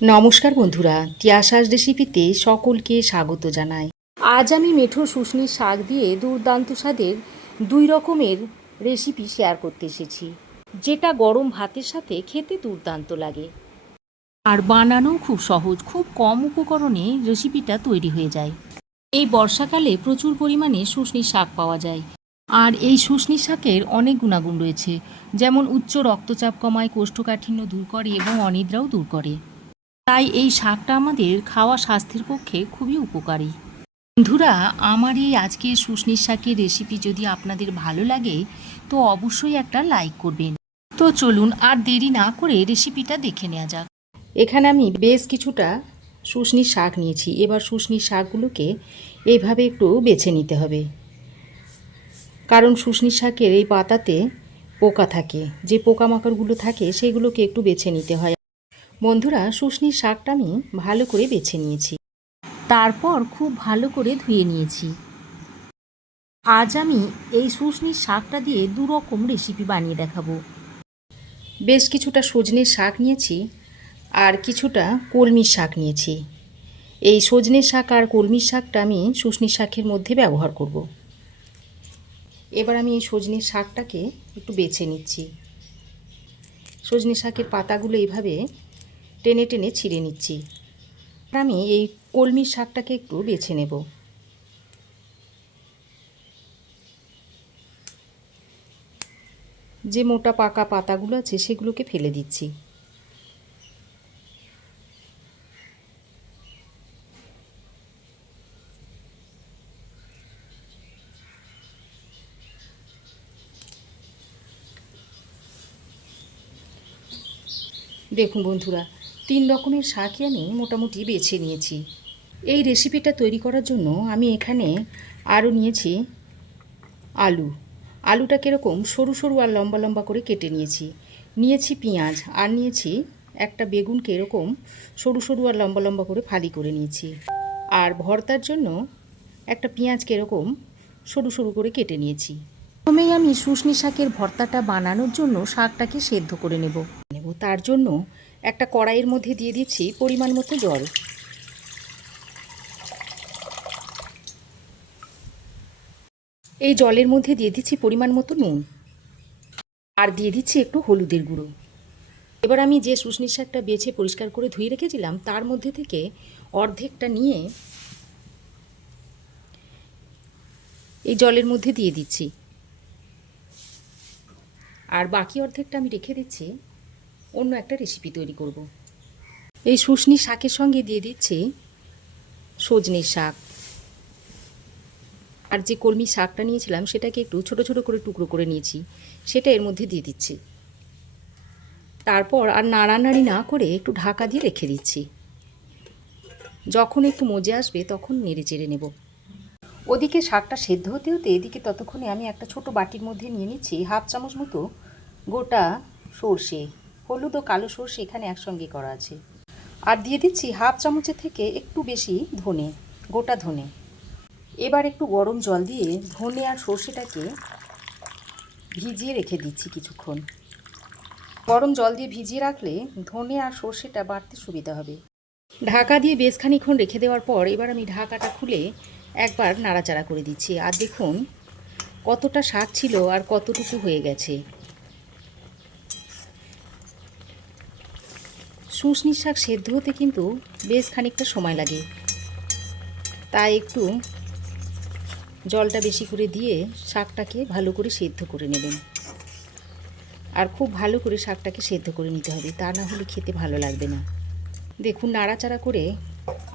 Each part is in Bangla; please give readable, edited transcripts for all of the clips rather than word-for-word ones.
নমস্কার বন্ধুরা, তিয়াশাস রেসিপিতে সকলকে স্বাগত জানাই। আজ আমি মেঠো শুশনির শাক দিয়ে দুর্দান্ত স্বাদের দুই রকমের রেসিপি শেয়ার করতে এসেছি, যেটা গরম ভাতের সাথে খেতে দুর্দান্ত লাগে আর বানানোও খুব সহজ। খুব কম উপকরণে রেসিপিটা তৈরি হয়ে যায়। এই বর্ষাকালে প্রচুর পরিমাণে শুশনির শাক পাওয়া যায়, আর এই শুশনির শাকের অনেক গুণাগুণ রয়েছে, যেমন উচ্চ রক্তচাপ কমায়, কোষ্ঠকাঠিন্য দূর করে এবং অনিদ্রাও দূর করে। তাই এই শাকটা আমাদের খাওয়া স্বাস্থ্যের পক্ষে খুবই উপকারী। বন্ধুরা, আমার এই আজকের শুশনির শাকের রেসিপি যদি আপনাদের ভালো লাগে তো অবশ্যই একটা লাইক করবেন। তো চলুন আর দেরি না করে রেসিপিটা দেখে নেওয়া যাক। এখানে আমি বেশ কিছুটা শুশনির শাক নিয়েছি। এবার শুশনির শাকগুলোকে এইভাবে একটু বেছে নিতে হবে, কারণ শুশনির শাকের এই পাতাতে পোকা থাকে। যে পোকামাকড়গুলো থাকে সেগুলোকে একটু বেছে নিতে হয়। বন্ধুরা, শুশনির শাকটা আমি ভালো করে বেছে নিয়েছি, তারপর খুব ভালো করে ধুয়ে নিয়েছি। আজ আমি এই শুশনির শাকটা দিয়ে দু রকম রেসিপি বানিয়ে দেখাবো। বেশ কিছুটা সজনের শাক নিয়েছি আর কিছুটা কলমির শাক নিয়েছি। এই সজনের শাক আর কলমির শাকটা আমি শুশনির শাকের মধ্যে ব্যবহার করব। এবার আমি এই সজনের শাকটাকে একটু বেছে নিচ্ছি। সজনে শাকের পাতাগুলো এইভাবে টেনে টেনে ছিঁড়ে নিচ্ছি। আমি এই কলমির শাকটাকে একটু বেছে নেব। যে মোটা পাকা পাতাগুলো আছে সেগুলোকে ফেলে দিচ্ছি। দেখুন বন্ধুরা, 3 রকমের শাকই আমি মোটামুটি বেছে নিয়েছি। এই রেসিপিটা তৈরি করার জন্য আমি এখানে আরও নিয়েছি আলু। আলুটা কীরকম সরু সরু আর লম্বা লম্বা করে কেটে নিয়েছি পেঁয়াজ, আর নিয়েছি একটা বেগুনকে এরকম সরু সরু আর লম্বা লম্বা করে ফালি করে নিয়েছি। আর ভর্তার জন্য একটা পেঁয়াজকে এরকম সরু সরু করে কেটে নিয়েছি। প্রথমেই আমি শুশনি শাকের ভর্তাটা বানানোর জন্য শাকটাকে সেদ্ধ করে নেব। তার জন্য একটা কড়াইয়ের মধ্যে দিয়ে দিচ্ছি পরিমাণ মতো জল। এই জলের মধ্যে দিয়ে দিচ্ছি পরিমাণ মতো নুন, আর দিয়ে দিচ্ছি একটু হলুদের গুঁড়ো। এবার আমি যে শুশনির শাকটা বেছে পরিষ্কার করে ধুয়ে রেখেছিলাম তার মধ্যে থেকে অর্ধেকটা নিয়ে এই জলের মধ্যে দিয়ে দিচ্ছি, আর বাকি অর্ধেকটা আমি রেখে দিচ্ছি অন্য একটা রেসিপি তৈরি করব। এই শুশনি শাকের সঙ্গে দিয়ে দিচ্ছি সজনের শাক, আর যে কলমি শাকটা নিয়েছিলাম সেটাকে একটু ছোট ছোট করে টুকরো করে নিয়েছি, সেটা এর মধ্যে দিয়ে দিচ্ছি। তারপর আর নাড়ানাড়ি না করে একটু ঢাকা দিয়ে রেখে দিচ্ছি। যখন একটু মজে আসবে তখন নেড়ে চেড়ে নেব। ওদিকে শাকটা সেদ্ধ হতে হতে এদিকে ততক্ষণে আমি একটা ছোট বাটির মধ্যে নিয়ে নিচ্ছি হাফ চামচ মতো গোটা সর্ষে। হলুদ ও কালো সর্ষে এখানে একসঙ্গে করা আছে। আর দিয়ে দিচ্ছি হাফ চামচের থেকে একটু বেশি ধনে, গোটা ধনে। এবার একটু গরম জল দিয়ে ধনে আর সর্ষেটাকে ভিজিয়ে রেখে দিচ্ছি কিছুক্ষণ। গরম জল দিয়ে ভিজিয়ে রাখলে ধনে আর সর্ষেটা বাড়তে সুবিধা হবে। ঢাকা দিয়ে বেশ খানিকক্ষণ রেখে দেওয়ার পর এবার আমি ঢাকাটা খুলে একবার নাড়াচাড়া করে দিচ্ছি। আর দেখুন কতটা শাক ছিল আর কতটুকু হয়ে গেছে। শুশনির শাক সেদ্ধ হতে কিন্তু বেশ খানিকটা সময় লাগে, তাই একটু জলটা বেশি করে দিয়ে শাকটাকে ভালো করে সেদ্ধ করে নেবেন। আর খুব ভালো করে শাকটাকে সেদ্ধ করে নিতে হবে, তা না হলে খেতে ভালো লাগবে না। দেখুন নাড়াচাড়া করে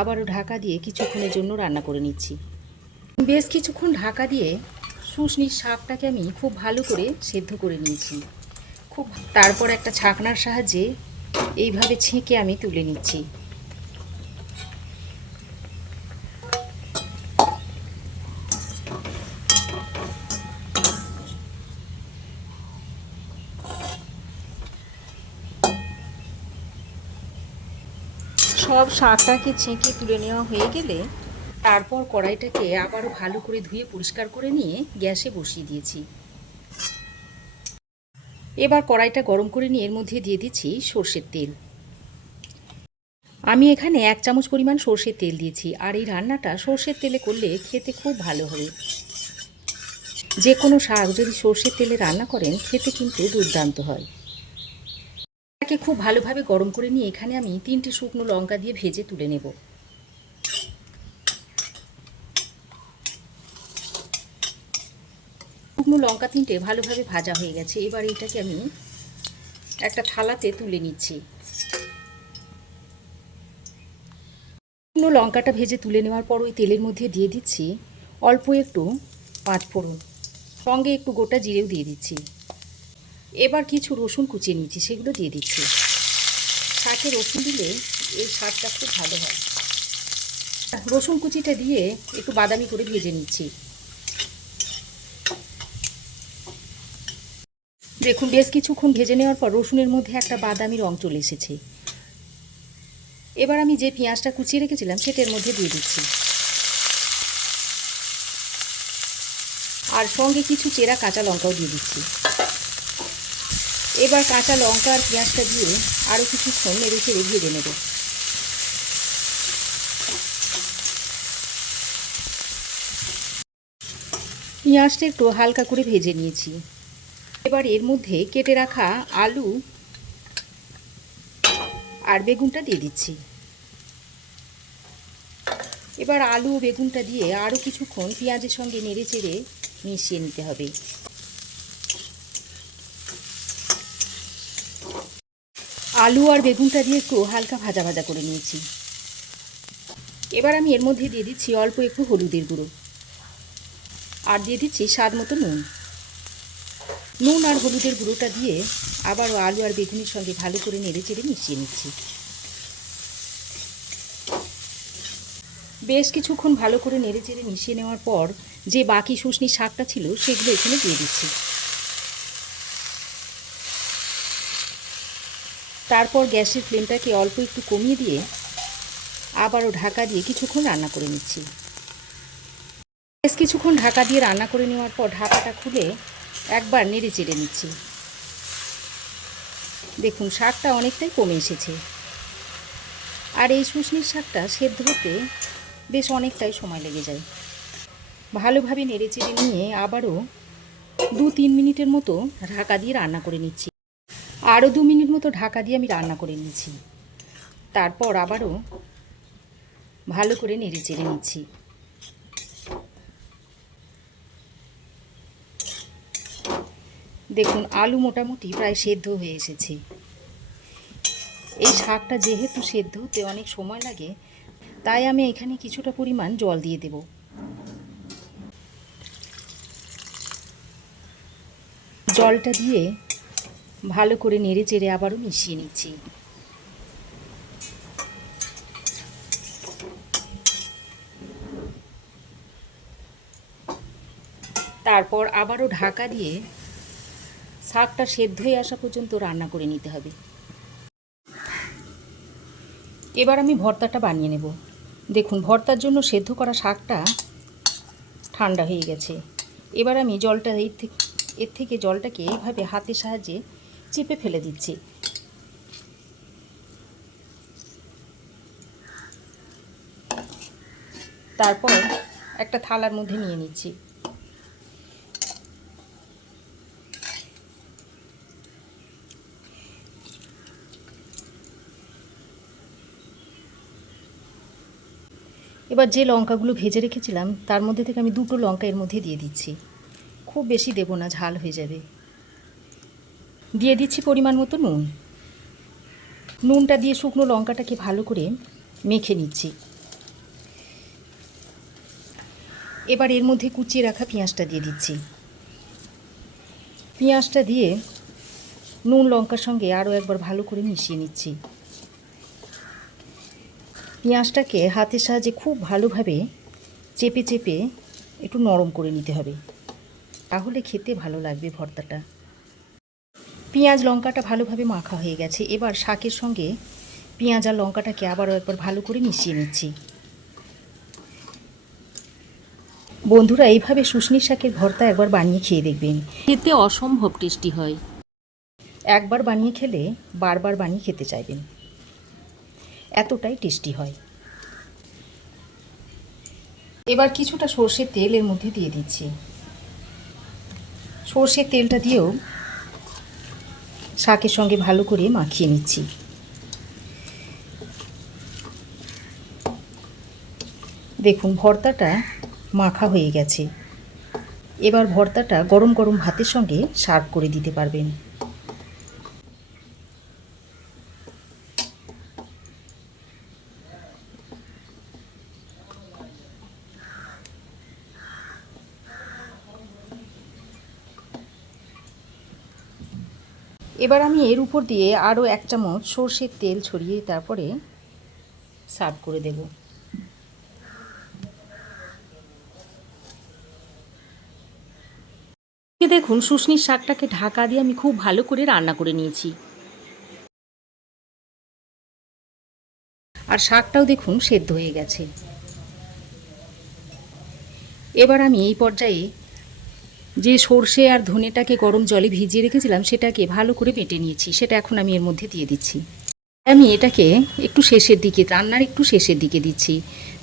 আবারও ঢাকা দিয়ে কিছুক্ষণের জন্য রান্না করে নিচ্ছি। বেশ কিছুক্ষণ ঢাকা দিয়ে শুশনির শাকটাকে আমি খুব ভালো করে সেদ্ধ করে নিয়েছি। তারপর একটা ছাঁকনার সাহায্যে এইভাবে ছেঁকে আমি তুলে নিচ্ছি। সব শাকটাকে ছেঁকে তুলে নেওয়া হয়ে গেলে তারপর কড়াইটাকে আবারও ভালো করে ধুয়ে পরিষ্কার করে নিয়ে গ্যাসে বসিয়ে দিয়েছি। এবার কড়াইটা গরম করে নিয়ে এর মধ্যে দিয়ে দিচ্ছি সর্ষের তেল। আমি এখানে 1 চামচ পরিমাণ সর্ষের তেল দিয়েছি, আর এই রান্নাটা সর্ষের তেলে করলে খেতে খুব ভালো হবে। যে কোনো শাক যদি সর্ষের তেলে রান্না করেন খেতে কিন্তু দুর্দান্ত হয়। এটাকে খুব ভালোভাবে গরম করে নিয়ে এখানে আমি 3টে শুকনো লঙ্কা দিয়ে ভেজে তুলে নেব। শুকনো লঙ্কা 3টে ভালোভাবে ভাজা হয়ে গেছে। এবার এটাকে আমি একটা থালাতে তুলে নিচ্ছি। শুকনো লঙ্কাটা ভেজে তুলে নেওয়ার পর ওই তেলের মধ্যে দিয়ে দিচ্ছি অল্প একটু 5 ফোড়ন, সঙ্গে একটু গোটা জিরেও দিয়ে দিচ্ছি। এবার কিছু রসুন কুচিয়ে নিচ্ছি, সেগুলো দিয়ে দিচ্ছি। শাকে রসুন দিলে এর স্বাদটা খুব ভালো হয়। রসুন কুচিটা দিয়ে একটু বাদামি করে ভেজে নিচ্ছি। দেখুন বেশ কিছুক্ষণ ভেজে নেওয়ার পর রসুনের মধ্যে একটা বাদামি রং চলে এসেছে। এবার আমি যে পেঁয়াজটা কুচিয়ে রেখেছিলাম সেটার মধ্যে দিয়ে দিচ্ছি, আর সঙ্গে কিছু চেরা কাঁচা লঙ্কাও দিয়ে দিচ্ছি। এবার কাঁচা লঙ্কা আর পেঁয়াজটা দিয়ে আরও কিছুক্ষণ নেড়ে চেড়ে ভেজে নেব। পেঁয়াজটা একটু হালকা করে ভেজে নিয়েছি। এবার এর মধ্যে কেটে রাখা আলু আর বেগুনটা দিয়ে দিচ্ছি। এবার আলু ও বেগুনটা দিয়ে আরও কিছুক্ষণ পেঁয়াজের সঙ্গে নেড়ে চেড়ে মিশিয়ে নিতে হবে। আলু আর বেগুনটা দিয়ে একটু হালকা ভাজা ভাজা করে নিয়েছি। এবার আমি এর মধ্যে দিয়ে দিচ্ছি অল্প একটু হলুদের গুঁড়ো, আর দিয়ে দিচ্ছি স্বাদ মতো নুন। নুন আর হলুদের গুঁড়োটা দিয়ে আবারও আলু আর বেগুনের সঙ্গে ভালো করে নেড়ে চেড়ে মিশিয়ে নিচ্ছি। বেশ কিছুক্ষণ ভালো করে নেড়ে চেড়ে মিশিয়ে নেওয়ার পর যে বাকি শুশনি শাকটা ছিল সেগুলো এখানে দিয়ে দিচ্ছি। তারপর গ্যাসের ফ্লেমটাকে অল্প একটু কমিয়ে দিয়ে আবারও ঢাকা দিয়ে কিছুক্ষণ রান্না করে নিচ্ছি। বেশ কিছুক্ষণ ঢাকা দিয়ে রান্না করে নেওয়ার পর ঢাকাটা খুলে একবার নেড়ে চেড়ে নিচ্ছি। দেখুন শাকটা অনেকটাই কমে এসেছে, আর এই শুশনির শাকটা সেদ্ধ হতে বেশ অনেকটাই সময় লেগে যায়। ভালোভাবে নেড়ে চেড়ে নিয়ে আবারও 2-3 মিনিটের মতো ঢাকা দিয়ে রান্না করে নিচ্ছি। আরও 2 মিনিট মতো ঢাকা দিয়ে আমি রান্না করে নিয়েছি। তারপর আবারও ভালো করে নেড়ে চেড়ে নিচ্ছি। দেখুন আলু মোটামুটি প্রায় সেদ্ধ হয়ে এসেছে। এই শাকটা যেহেতু সেদ্ধ হতে অনেক সময় লাগে, তাই আমি এখানে কিছুটা পরিমাণ জল দিয়ে দেব। জলটা দিয়ে ভালো করে নেড়ে চেড়ে আবারও মিশিয়ে নিচ্ছি। তারপর আবারও ঢাকা দিয়ে শাকটা সেদ্ধ হয়ে আসা পর্যন্ত রান্না করে নিতে হবে। এবার আমি ভর্তাটা বানিয়ে নেব। দেখুন ভর্তার জন্য সেদ্ধ করা শাকটা ঠান্ডা হয়ে গেছে। এবার আমি জলটা এর থেকে জলটাকে এইভাবে হাতের সাহায্যে চেপে ফেলে দিচ্ছি। তারপর একটা থালার মধ্যে নিয়ে নিচ্ছি। এবার যে লঙ্কাগুলো ভেজে রেখেছিলাম তার মধ্যে থেকে আমি 2টো লঙ্কা এর মধ্যে দিয়ে দিচ্ছি। খুব বেশি দেব না, ঝাল হয়ে যাবে। দিয়ে দিচ্ছি পরিমাণ মতো নুন। নুনটা দিয়ে শুকনো লঙ্কাটাকে ভালো করে মেখে নিচ্ছি। এবার এর মধ্যে কুচিয়ে রাখা পেঁয়াজটা দিয়ে দিচ্ছি। পেঁয়াজটা দিয়ে নুন লঙ্কার সঙ্গে আরও একবার ভালো করে মিশিয়ে নিচ্ছি। পেঁয়াজটাকে হাতের সাহায্যে খুব ভালোভাবে চেপে চেপে একটু নরম করে নিতে হবে, তাহলে খেতে ভালো লাগবে ভর্তাটা। পেঁয়াজ লঙ্কাটা ভালোভাবে মাখা হয়ে গেছে। এবার শাকের সঙ্গে পেঁয়াজ আর লঙ্কাটাকে আবারও একবার ভালো করে মিশিয়ে নিচ্ছি। বন্ধুরা এইভাবে শুশনি শাকের ভর্তা একবার বানিয়ে খেয়ে দেখবেন, খেতে অসম্ভব টেস্টি হয়। একবার বানিয়ে খেলে বারবার বানিয়ে খেতে চাইবেন। এতটাই টেস্টি হয়। এবার কিছুটা সর্ষের তেল এর মধ্যে দিয়ে দিচ্ছি। সর্ষের তেলটা দিয়েও শাকের সঙ্গে ভালো করে মাখিয়ে নিচ্ছি। দেখুন ভর্তাটা মাখা হয়ে গেছে। এবার ভর্তাটা গরম গরম ভাতের সঙ্গে সার্ভ করে দিতে পারবেন। এবার আমি এর উপর দিয়ে আরও 1 চামচ সর্ষের তেল ছড়িয়ে তারপরে সার্ভ করে দেব। দেখুন শুশনির শাকটাকে ঢাকা দিয়ে আমি খুব ভালো করে রান্না করে নিয়েছি। আর শাকটাও দেখুন সেদ্ধ হয়ে গেছে। এবার আমি এই পর্যায়ে যে সর্ষে আর ধনেটাকে গরম জলে ভিজিয়ে রেখেছিলাম সেটাকে ভালো করে বেটে নিয়েছি, সেটা এখন আমি এর মধ্যে দিয়ে দিচ্ছি। আমি এটাকে একটু শেষের দিকে, রান্নার একটু শেষের দিকে দিচ্ছি,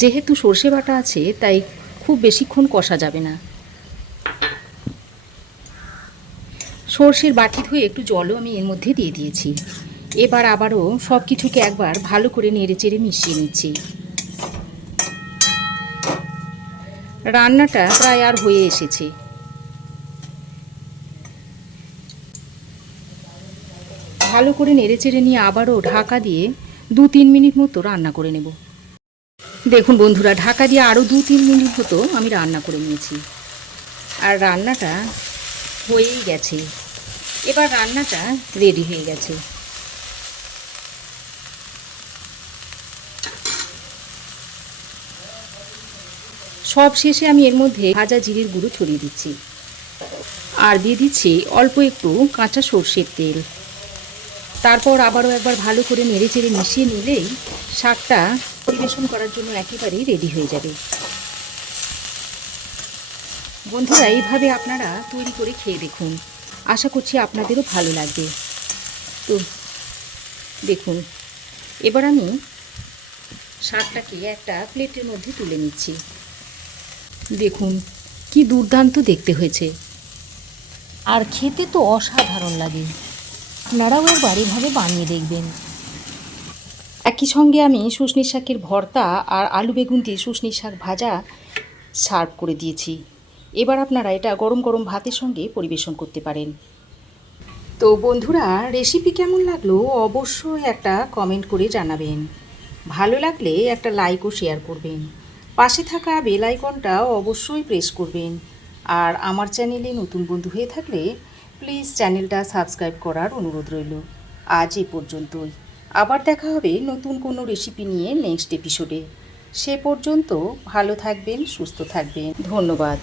যেহেতু সর্ষে বাটা আছে তাই খুব বেশিক্ষণ কষা যাবে না। সর্ষের বাটি ধুয়ে একটু জলও আমি এর মধ্যে দিয়ে দিয়েছি। এবার আবারও সব কিছুকে একবার ভালো করে নেড়ে চেড়ে মিশিয়ে নিচ্ছি। রান্নাটা প্রায় আর হয়ে এসেছে। ভালো করে নেড়ে চেড়ে নিয়ে আবারও ঢাকা দিয়ে 2-3 মিনিট মতো রান্না করে নেব। দেখুন বন্ধুরা, ঢাকা দিয়ে আরও 2-3 মিনিট মতো আমি রান্না করে নিয়েছি। আর রান্নাটা হয়েই গেছে। এবার রান্নাটা রেডি হয়ে গেছে। সব শেষে আমি এর মধ্যে ভাজা জিরের গুঁড়ো ছড়িয়ে দিচ্ছি। আর দিয়ে দিচ্ছি অল্প একটু কাঁচা সর্ষের তেল। তারপর আবারও একবার ভালো করে নেড়ে চেড়ে মিশিয়ে নিলেই শাকটা পরিবেশন করার জন্য একেবারেই রেডি হয়ে যাবে। বন্ধুরা, এইভাবে আপনারা তৈরি করে খেয়ে দেখুন, আশা করছি আপনাদেরও ভালো লাগবে। তো দেখুন, এবার আমি শাকটাকে একটা প্লেটের মধ্যে তুলে নিচ্ছি। দেখুন কি দুর্দান্ত দেখতে হয়েছে, আর খেতে তো অসাধারণ লাগে। আপনারাও একবার এভাবে বানিয়ে দেখবেন। একই সঙ্গে আমি শুশনির শাকের ভর্তা আর আলু বেগুন দিয়ে শুশনির শাক ভাজা সার্ভ করে দিয়েছি। এবার আপনারা এটা গরম গরম ভাতের সঙ্গে পরিবেশন করতে পারেন। তো বন্ধুরা, রেসিপি কেমন লাগলো অবশ্যই একটা কমেন্ট করে জানাবেন। ভালো লাগলে একটা লাইক ও শেয়ার করবেন। পাশে থাকা বেল আইকনটা অবশ্যই প্রেস করবেন। আর আমার চ্যানেলে নতুন বন্ধু হয়ে থাকলে প্লিজ চ্যানেলটা সাবস্ক্রাইব করার অনুরোধ রইল। আজ এ পর্যন্তই। আবার দেখা হবে নতুন কোনো রেসিপি নিয়ে নেক্সট এপিসোডে। সে পর্যন্ত ভালো থাকবেন, সুস্থ থাকবেন। ধন্যবাদ।